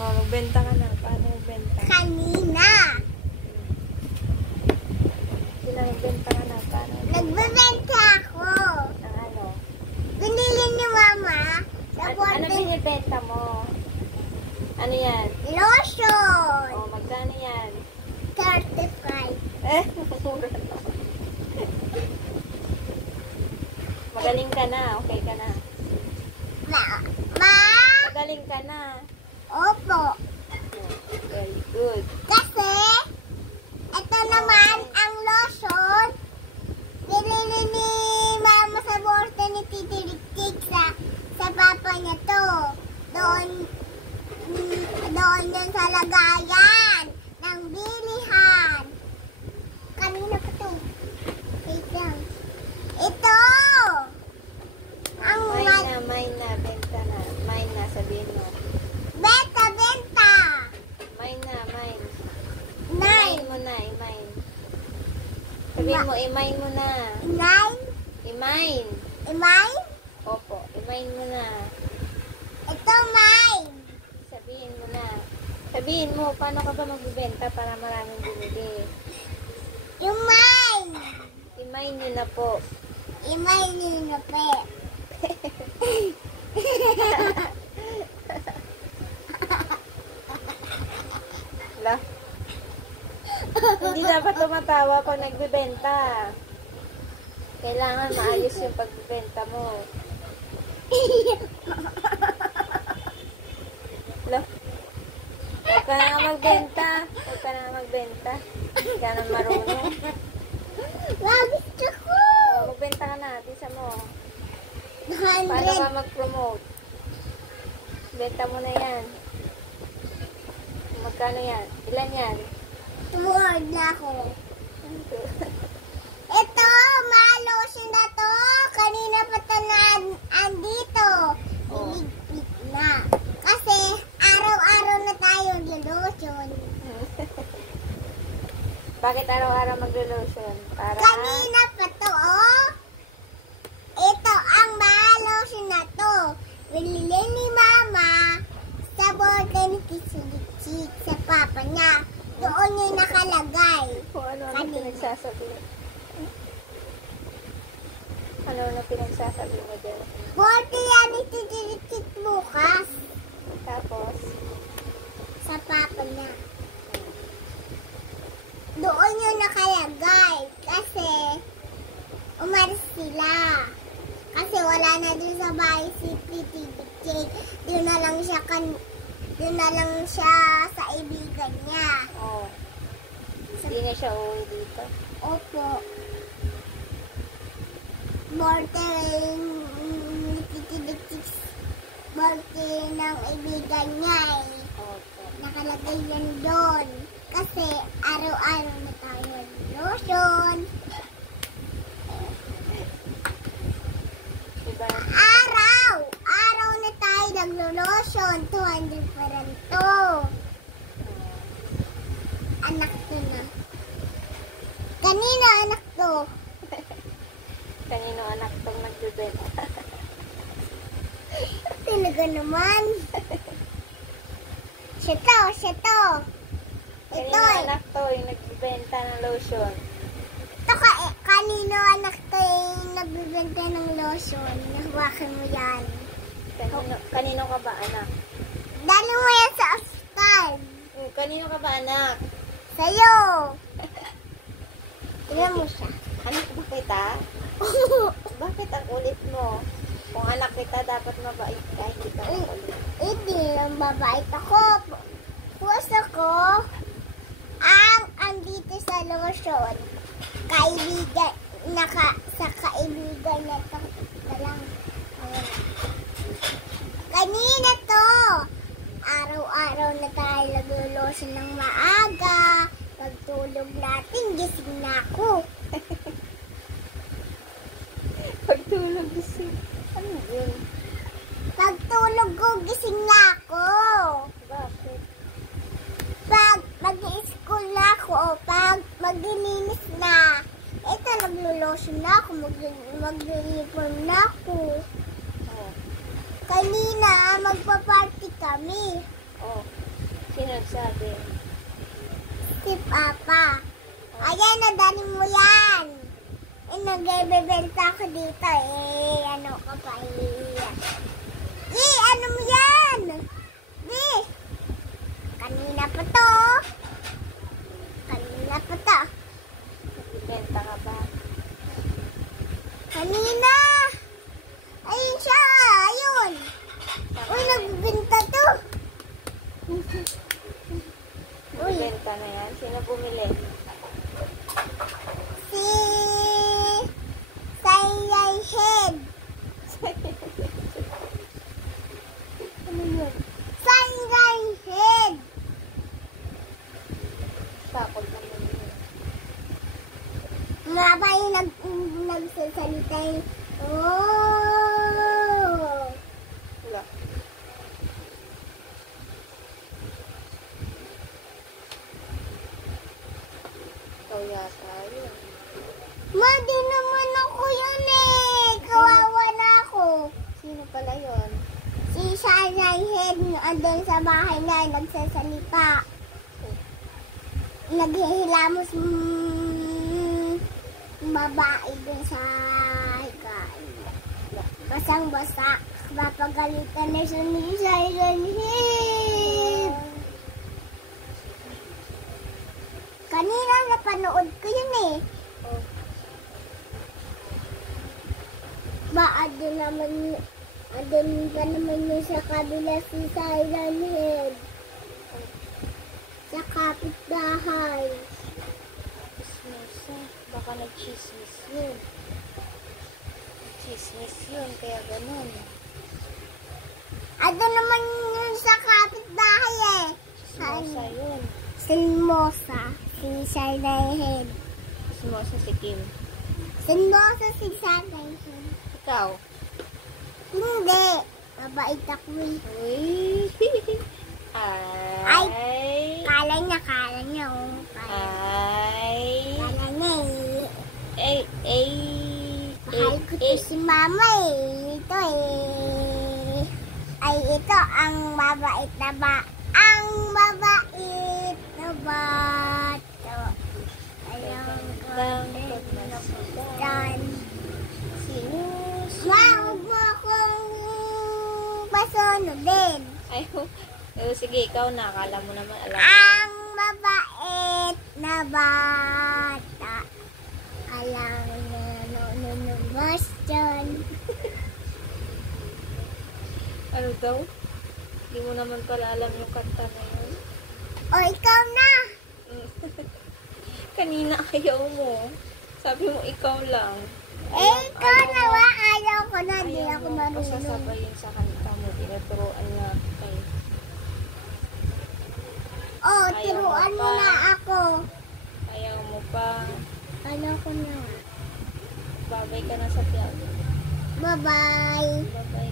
Oh, magbenta ka na. Paano magbenta? Kanina. Sila magbenta ka na. Paano magbenta? Nagbebenta ako. Ang ano? Binili ni Mama sa Ano binibenta mo? Ano yan? lotion. Oh, magkano yan? 35. Eh, mura na. Magaling ka na. Okay ka na. Ma? Magaling ka na. Opo. Very good. Kasi, ito naman ang lotion. Binili ni Mama sa borsa ni Titi Riktik sa papa niya to. Doon yun sa lagayan ng bilihan. Kanina pa to. Wait lang. Ito! Ang Mine na, benta na. Mine na, sabihin mo. benta. Mine na, mine. Nine. I-mine mo na, i-mine. Sabihin mo, i-mine mo na. Nine. I-mine. Mine. Opo, i-mine mo na. Ito mine. Sabihin mo na. Sabihin mo, paano ka ba magbibenta para maraming bumili? Yung mine. I-mine nyo na po. Mine yun na pe. La. Hindi dapat tumatawa pag nagbibenta. Kailangan maayos yung pagbibenta mo. La. Huwag ka na magbenta. Huwag ka na magbenta. Hindi ka na marunong. Gusto ko. O, magbenta ka na. Tisa mo. Paano 100. ka mag-promote? Benta mo na yan. Magkano yan? Ilan yan? Tuwag na ako. Ito, lotion na to. Kanina pa ito andito. Oh. Iligpit na. Kasi araw-araw na tayo lotion. Bakit araw-araw maglo-lotion? Para... Kanina pa to, oh. Ito ang lotion na to. Binili ni Mama sa borda ni Kisilik sa papa niya. Doon yung nakalagay. Kung ano pinagsasabi. Ano pinagsasabi mo dyan? Borda yan ni Kisilik bukas. Tapos, Sa papa niya. Doon yung nakalagay. Kasi umalis sila. Kasi wala na din sa bahay si Titi Bikik. Doon na lang siya sa ibigan niya. oh, hindi na siya uuwi dito. Opo. Birthday ni Titi Bikik. Birthday ng ibigan niya eh. Opo. Nakalagay yan doon. Kasi araw-araw na tayo lotion. Diba? Araw na tayo naglo-lotion. 200 pa rin to. Anak to na. Kanino anak to? Kanino anak tong nagbibenta? Talaga naman. Siya to. Kanino Ito anak to yung nagbibenta ng lotion? kanino anak to yung nagbibenta ng lotion. Nahawakan mo yan. Kanino ka ba anak? Dali mo yan sa ospital. Kanino ka ba anak? Sa'yo. Tignan mo siya. Anak ba kita? Bakit ang ulit mo? Kung anak kita, dapat mabait ka, hindi ka makulit. Hindi lang mabait ako. Puso ko ang andito sa lotion. Kaibigan, sa kaibigan na ito. Lang. Kanina to. Araw-araw na tayo nag-lotion ng maaga. Pagtulog natin, gising na ako. Pagtulog kasi. Ano yun? Pagtulog ko, gising na ako. Bakit? Pag mag-i-school na ako o pag maglilinis na, ito naglo-lotion na ako, mag-uniform na ako. Oh. Kanina, magpa-party kami. Oh. sabi? Si Papa. Ayan, nadali mo yan. Nagbebenta ako dito ano ka pa ano mo yan? Kanina pa to. Nagbibenta ka ba? Kanina. Ayun siya, ayun. Uy, nagbibenta to. Uy. Nagbibenta na yan? Sino bumili? Si Sayay Head. Ano yun? Sayay Head. Takot naman yun. Nga ba yung nagsasalita yung oh. Wala. Ikaw yata yun. Ma, di naman ako yun eh. Kawawa na ako. Sino pala yun? Si Sayay Head andun sa bahay na nagsasalita. Naghihilamos babae dun sa higaan. Basang-basa. Papagalitan na siya ni Sayay Head. Kanina napanood ko yun eh. Oh. Andun pa naman yun sa kabila si Sayay Head. Sa kapitbahay. Chismosa. Baka nag-chismis yun. Chismis yun, kaya ganun. Andun naman yun sa kapitbahay eh. Chismosa yun. Sinmosa. Si Sayay Head. Chismosa si Kim. Sinmosa si Sayay Head. Ikaw? Hindi. Mabait ako eh. Uy! Ay! Kala niya oh. Ay! Kala niya eh. Ay! Mahal ko to si Mama eh. Ito eh. Ay, ito ang mabait na Ang mabait na bato. Ayaw ko din. Sinus! Huwag mo akong pasunodin. Ay, sige, ikaw na. Akala mo naman alam. Ang mabait na bata. Alam na nunubos dyan. Ano daw? Hindi mo naman pala alam yung kanta na yun. O, ikaw na. Kanina ayaw mo. Sabi mo ikaw lang. Ikaw na ba? Ayaw ko na. Di Ayaw ako mo marunong. pasasabayin sa kanta mo. Tinuturuan nga kayo. Oh, Ayaw turuan mo mo pa. na ako. Ayaw mo pa. Ayaw ko na. Babay ka na sa piano. Bye-bye. Babay.